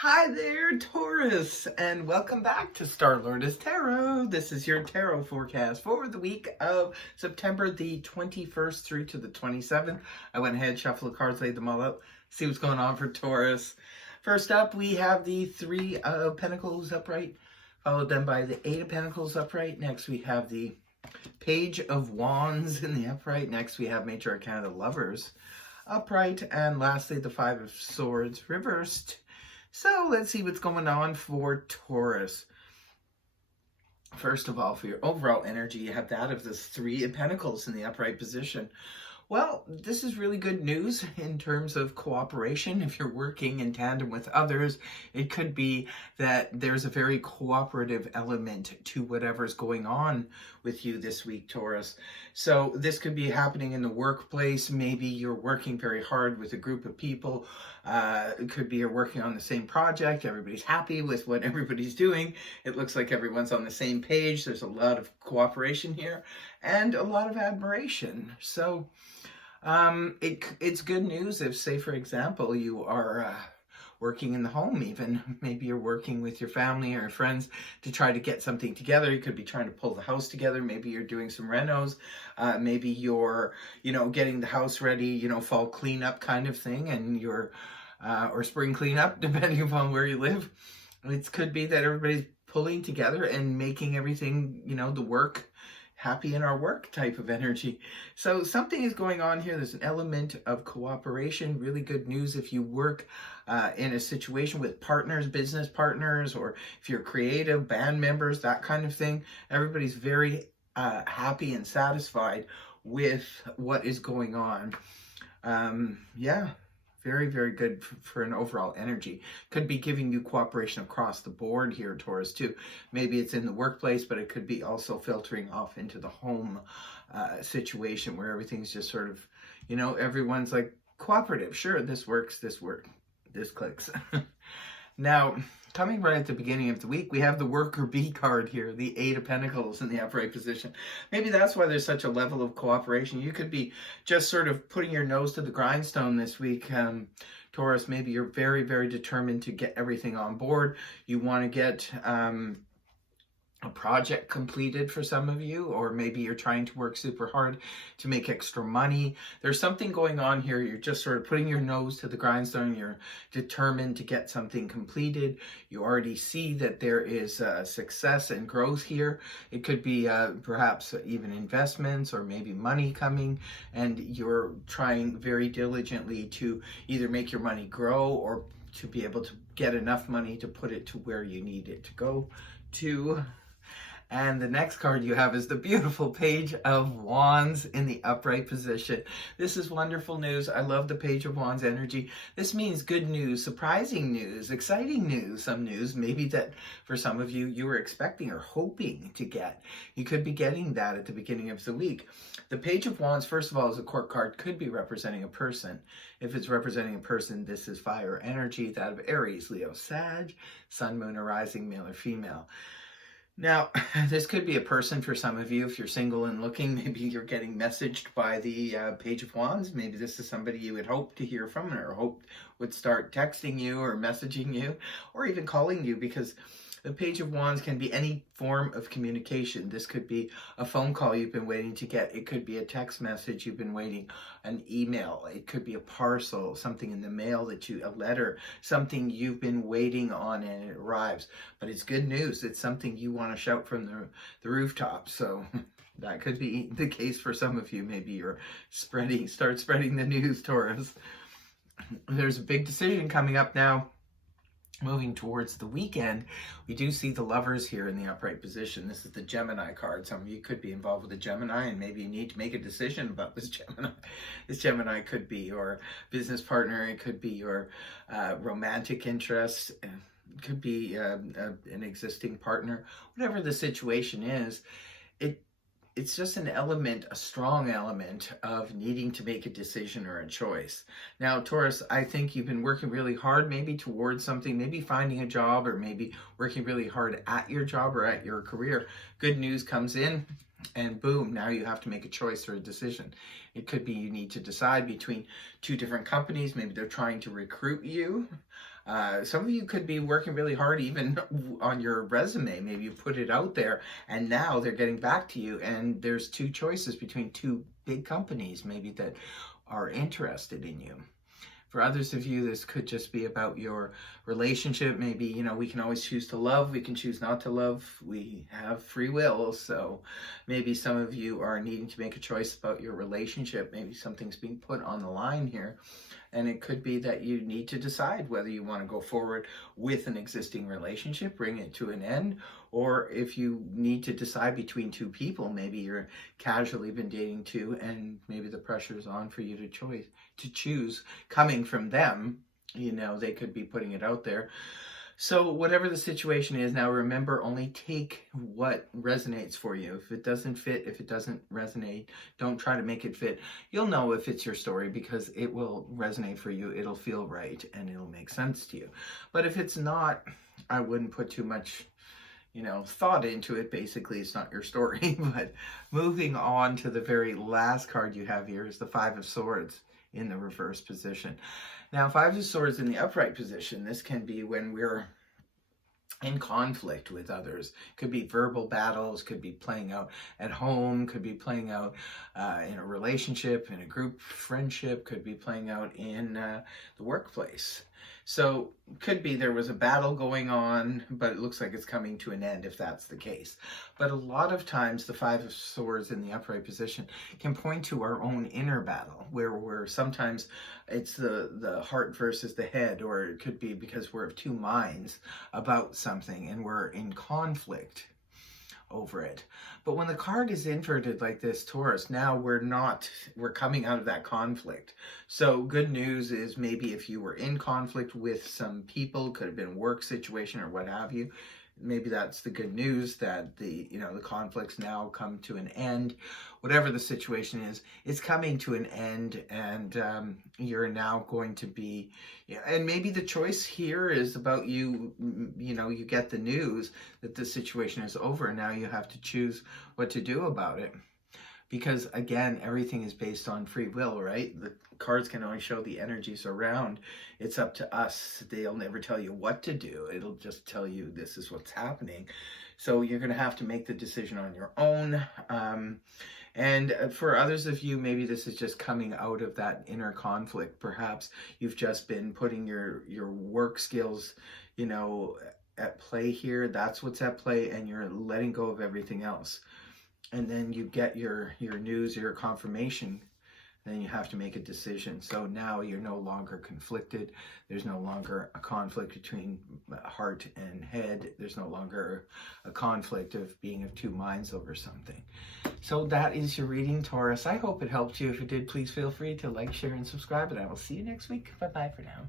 Hi there, Taurus, and welcome back to Star-Lord's Tarot. This is your tarot forecast for the week of September the 21st through to the 27th. I went ahead, shuffled the cards, laid them all out, see what's going on for Taurus. First up, we have the Three of Pentacles upright, followed then by the Eight of Pentacles upright. Next, we have the Page of Wands in the upright. Next, we have Major Arcana, the Lovers upright, and lastly, the Five of Swords reversed. So let's see what's going on for Taurus. First of all, for your overall energy, you have that of the Three of Pentacles in the upright position. Well, this is really good news in terms of cooperation. If you're working in tandem with others, it could be that there's a very cooperative element to whatever's going on with you this week, Taurus. So this could be happening in the workplace. Maybe you're working very hard with a group of people. It could be you're working on the same project. Everybody's happy with what everybody's doing. It looks like everyone's on the same page. There's a lot of cooperation here and a lot of admiration. So it's good news if, say, for example, you are working in the home even. Maybe you're working with your family or friends to try to get something together. You could be trying to pull the house together. Maybe you're doing some renos. Maybe you're, getting the house ready, fall cleanup kind of thing, and you're, or spring cleanup, depending upon where you live. It could be that everybody's pulling together and making everything, the work, happy in our work type of energy. So something is going on here. There's an element of cooperation. Really good news if you work in a situation with partners, business partners, or if you're creative, band members, that kind of thing. Everybody's very happy and satisfied with what is going on. Yeah. Very, very good for an overall energy. Could be giving you cooperation across the board here, Taurus, too. Maybe it's in the workplace, but it could be also filtering off into the home situation where everything's just sort of, everyone's like cooperative. Sure, this works, this clicks. Now, coming right at the beginning of the week, we have the Worker Bee card here, the Eight of Pentacles in the upright position. Maybe that's why there's such a level of cooperation. You could be just sort of putting your nose to the grindstone this week, Taurus. Maybe you're very, very determined to get everything on board. You want to get a project completed for some of you, or maybe you're trying to work super hard to make extra money. There's something going on here. You're just sort of putting your nose to the grindstone. You're determined to get something completed. You already see that there is success and growth here. It could be perhaps even investments or maybe money coming, and you're trying very diligently to either make your money grow or to be able to get enough money to put it to where you need it to go to. And the next card you have is the beautiful Page of Wands in the upright position. This is wonderful news. I love the Page of Wands energy. This means good news, surprising news, exciting news, some news maybe that for some of you, you were expecting or hoping to get. You could be getting that at the beginning of the week. The Page of Wands, first of all, is a court card, could be representing a person. If it's representing a person, this is fire energy, that of Aries, Leo, Sag, Sun, Moon, or Rising, male or female. Now, this could be a person for some of you. If you're single and looking, maybe you're getting messaged by the Page of Wands. Maybe this is somebody you would hope to hear from or hope would start texting you or messaging you or even calling you, because the Page of Wands can be any form of communication. This could be a phone call you've been waiting to get. It could be a text message you've been waiting, an email. It could be a parcel, something in the mail a letter, something you've been waiting on and it arrives. But it's good news. It's something you want to shout from the rooftop. So that could be the case for some of you. Maybe you're start spreading the news, Taurus. There's a big decision coming up now. Moving towards the weekend, we do see the Lovers here in the upright position. This is the Gemini card. Some of you could be involved with a Gemini, and maybe you need to make a decision about this Gemini. This Gemini could be your business partner. It could be your romantic interest. It could be an existing partner. Whatever the situation is, it's just an element, a strong element of needing to make a decision or a choice. Now, Taurus, I think you've been working really hard maybe towards something, maybe finding a job or maybe working really hard at your job or at your career. Good news comes in and boom, now you have to make a choice or a decision. It could be you need to decide between two different companies. Maybe they're trying to recruit you. Some of you could be working really hard even on your resume. Maybe you put it out there and now they're getting back to you, and there's two choices between two big companies maybe that are interested in you. For others of you, this could just be about your relationship. Maybe, you know, we can always choose to love. We can choose not to love. We have free will. So maybe some of you are needing to make a choice about your relationship. Maybe something's being put on the line here. And it could be that you need to decide whether you want to go forward with an existing relationship, bring it to an end, or if you need to decide between two people. Maybe you're casually been dating two, and maybe the pressure is on for you to choose coming from them. You know, they could be putting it out there. So whatever the situation is, now remember, only take what resonates for you. If it doesn't fit, if it doesn't resonate, don't try to make it fit. You'll know if it's your story because it will resonate for you. It'll feel right and it'll make sense to you. But if it's not, I wouldn't put too much, you know, thought into it. Basically, it's not your story. But moving on to the very last card you have here is the Five of Swords in the reverse position. Now, Five of Swords in the upright position, this can be when we're in conflict with others. Could be verbal battles, could be playing out at home, could be playing out in a relationship, in a group friendship, could be playing out in the workplace. So could be there was a battle going on, but it looks like it's coming to an end if that's the case. But a lot of times the Five of Swords in the upright position can point to our own inner battle, where we're sometimes it's the heart versus the head, or it could be because we're of two minds about something and we're in conflict over it. But when the card is inverted like this, Taurus, now we're coming out of that conflict. So good news is maybe if you were in conflict with some people, could have been a work situation or what have you, maybe that's the good news, that the conflicts now come to an end. Whatever the situation is, it's coming to an end, and you're now going to be, and maybe the choice here is about you get the news that the situation is over, and now you have to choose what to do about it. Because again, everything is based on free will, right? The cards can only show the energies around. It's up to us. They'll never tell you what to do. It'll just tell you this is what's happening. So you're going to have to make the decision on your own. And for others of you, maybe this is just coming out of that inner conflict. Perhaps you've just been putting your work skills, at play here. That's what's at play, and you're letting go of everything else. And then you get your news, your confirmation, then you have to make a decision. So now you're no longer conflicted. There's no longer a conflict between heart and head. There's no longer a conflict of being of two minds over something. So that is your reading, Taurus. I hope it helped you. If it did, please feel free to like, share, and subscribe, and I will see you next week. Bye-bye for now.